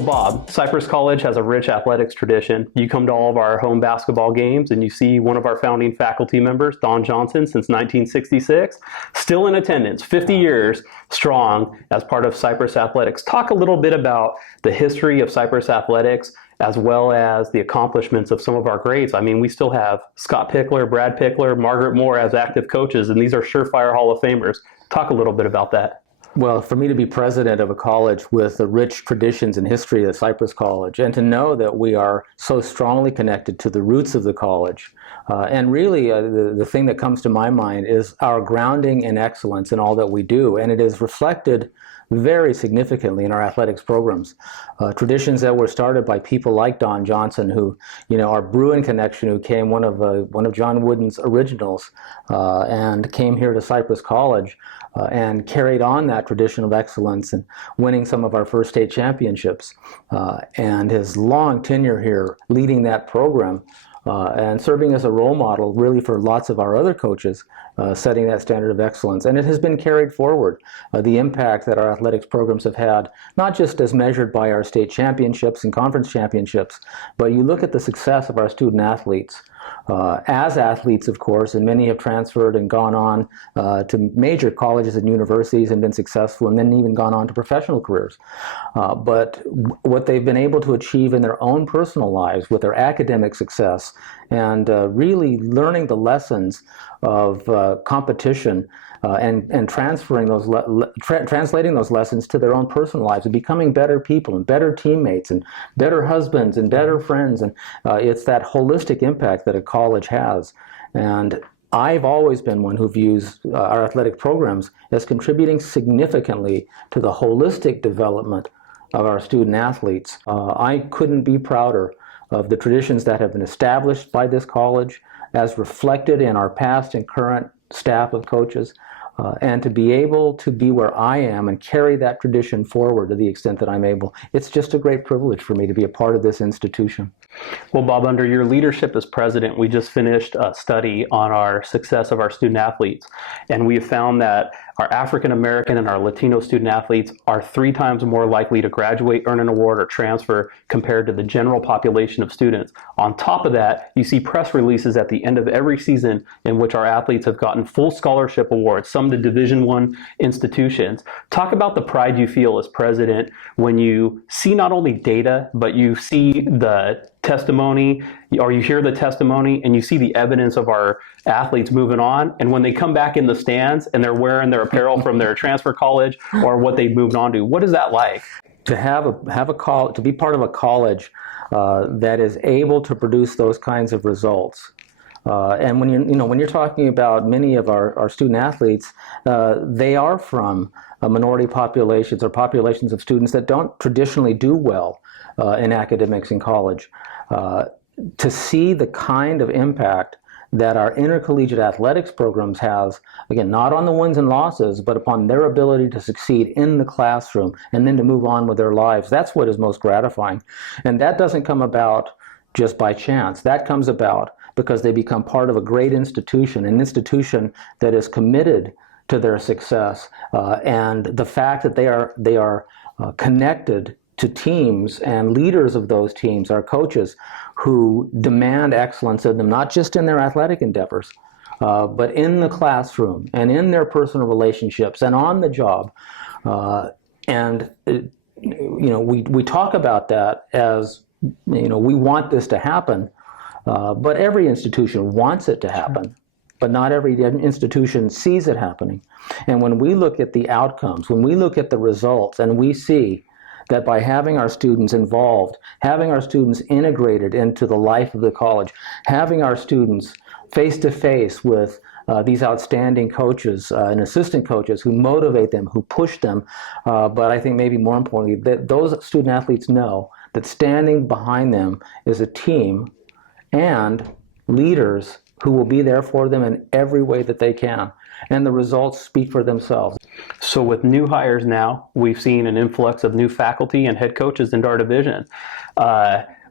So Bob, Cypress College has a rich athletics tradition. You come to all of our home basketball games and you see one of our founding faculty members, Don Johnson, since 1966, still in attendance, 50 years strong as part of Cypress Athletics. Talk a little bit about the history of Cypress Athletics as well as the accomplishments of some of our greats. I mean, we still have Scott Pickler, Brad Pickler, Margaret Moore as active coaches, and these are surefire Hall of Famers. Talk a little bit about that. Well, for me to be president of a college with the rich traditions and history of Cypress College, and to know that we are so strongly connected to the roots of the college, and really the thing that comes to my mind is our grounding in excellence in all that we do, and it is reflected very significantly in our athletics programs. Traditions that were started by people like Don Johnson, who, our Bruin connection, who came one of John Wooden's originals, and came here to Cypress College, and carried on that tradition of excellence and winning some of our first state championships, and his long tenure here leading that program, and serving as a role model really for lots of our other coaches, setting that standard of excellence. And it has been carried forward, the impact that our athletics programs have had, not just as measured by our state championships and conference championships, but you look at the success of our student athletes. As athletes, of course, and many have transferred and gone on to major colleges and universities and been successful, and then even gone on to professional careers. But what they've been able to achieve in their own personal lives with their academic success and really learning the lessons of competition and transferring those translating those lessons to their own personal lives and becoming better people and better teammates and better husbands and better friends. And it's that holistic impact that a college has. And I've always been one who views our athletic programs as contributing significantly to the holistic development of our student athletes. I couldn't be prouder of the traditions that have been established by this college as reflected in our past and current staff of coaches, and to be able to be where I am and carry that tradition forward to the extent that I'm able. It's just a great privilege for me to be a part of this institution. Well, Bob, under your leadership as president, we just finished a study on our success of our student athletes, and we have found that our African American and our Latino student athletes are 3 times more likely to graduate, earn an award, or transfer compared to the general population of students. On top of that, you see press releases at the end of every season in which our athletes have gotten full scholarship awards, some to Division I institutions. Talk about the pride you feel as president when you see not only data, but you see the testimony, or you hear the testimony and you see the evidence of our athletes moving on, and when they come back in the stands and they're wearing their apparel from their transfer college or what they've moved on to. What is that like? To be part of a college that is able to produce those kinds of results. And when you're talking about many of our student athletes, they are from minority populations or populations of students that don't traditionally do well in academics in college. To see the kind of impact that our intercollegiate athletics programs has, again, not on the wins and losses, but upon their ability to succeed in the classroom and then to move on with their lives, that's what is most gratifying. And that doesn't come about just by chance. That comes about because they become part of a great institution, an institution that is committed to their success, and the fact that they are connected to teams and leaders of those teams, our coaches, who demand excellence of them, not just in their athletic endeavors, but in the classroom and in their personal relationships and on the job. We talk about that as, we want this to happen, but every institution wants it to happen. But not every institution sees it happening. And when we look at the outcomes, when we look at the results, and we see that by having our students involved, having our students integrated into the life of the college, having our students face-to-face with these outstanding coaches and assistant coaches who motivate them, who push them, but I think maybe more importantly, that those student athletes know that standing behind them is a team and leaders who will be there for them in every way that they can. And the results speak for themselves. So with new hires now, we've seen an influx of new faculty and head coaches into our division.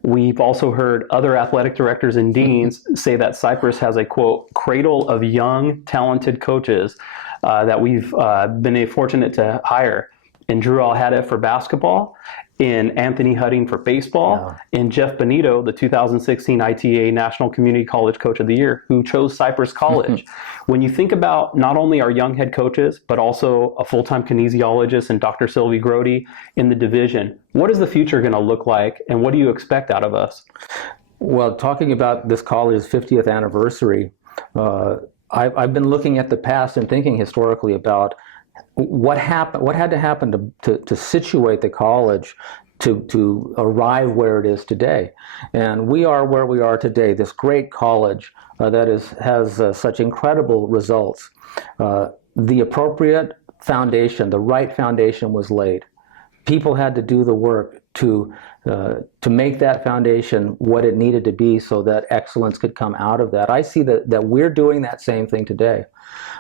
We've also heard other athletic directors and deans say that Cypress has a, quote, cradle of young, talented coaches that we've been fortunate to hire. And Drew Alhada for basketball, in Anthony Hudding for baseball, and Jeff Benito, the 2016 ITA National Community College Coach of the Year, who chose Cypress College. When you think about not only our young head coaches, but also a full-time kinesiologist and Dr. Sylvie Grody in the division, what is the future going to look like, and what do you expect out of us? Well, talking about this college's 50th anniversary, I've been looking at the past and thinking historically about what had to happen to situate the college to arrive where it is today. And we are where we are today, this great college that has such incredible results. The appropriate foundation, the right foundation was laid. People had to do the work to make that foundation what it needed to be so that excellence could come out of that. I see that we're doing that same thing today.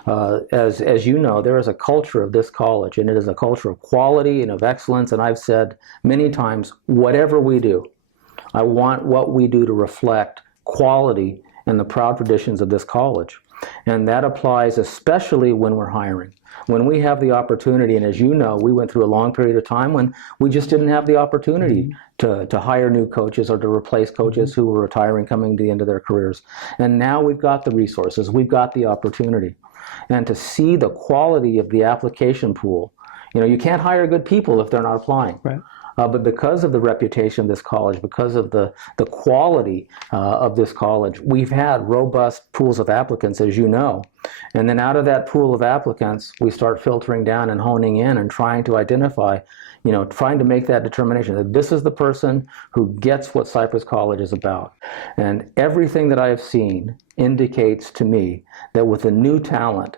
As you know, there is a culture of this college, and it is a culture of quality and of excellence. And I've said many times, whatever we do, I want what we do to reflect quality and the proud traditions of this college. And that applies especially when we're hiring. When we have the opportunity, and as you know, we went through a long period of time when we just didn't have the opportunity to hire new coaches or to replace coaches who were retiring, coming to the end of their careers. And now we've got the resources, we've got the opportunity. And to see the quality of the application pool, you can't hire good people if they're not applying. Right. But because of the reputation of this college, because of the quality of this college, we've had robust pools of applicants, as you know. And then out of that pool of applicants, we start filtering down and honing in and trying to identify, trying to make that determination that this is the person who gets what Cypress College is about. And everything that I have seen indicates to me that with the new talent,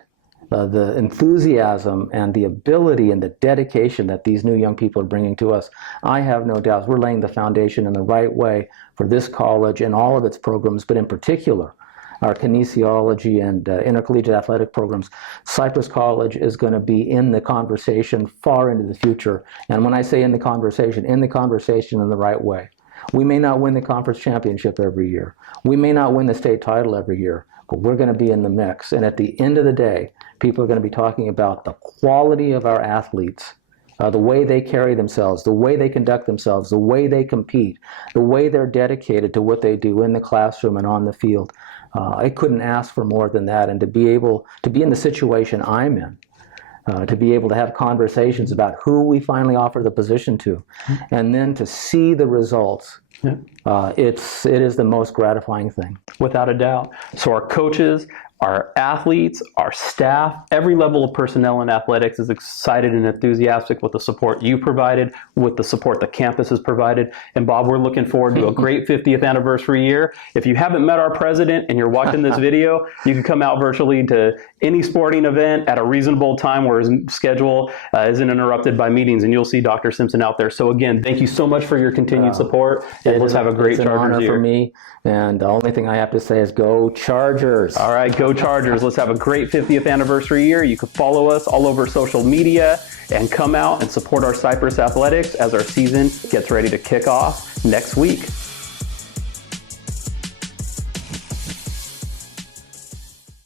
the enthusiasm and the ability and the dedication that these new young people are bringing to us, I have no doubts we're laying the foundation in the right way for this college and all of its programs, but in particular, our kinesiology and intercollegiate athletic programs. Cypress College is going to be in the conversation far into the future. And when I say in the conversation in the right way. We may not win the conference championship every year. We may not win the state title every year, but we're going to be in the mix. And at the end of the day, people are going to be talking about the quality of our athletes, the way they carry themselves, the way they conduct themselves, the way they compete, the way they're dedicated to what they do in the classroom and on the field. I couldn't ask for more than that. And to be able to be in the situation I'm in, to be able to have conversations about who we finally offer the position to, and then to see the results. It is the most gratifying thing. Without a doubt. So our coaches, our athletes, our staff, every level of personnel in athletics is excited and enthusiastic with the support you provided, with the support the campus has provided. And Bob, we're looking forward to a great 50th anniversary year. If you haven't met our president and you're watching this video, you can come out virtually to any sporting event at a reasonable time where his schedule isn't interrupted by meetings, and you'll see Dr. Simpson out there. So again, thank you so much for your continued support, and let's have a great Chargers year. It's an honor for me, and the only thing I have to say is go Chargers. All right, go Chargers. Let's have a great 50th anniversary year. You can follow us all over social media and come out and support our Cypress Athletics as our season gets ready to kick off next week.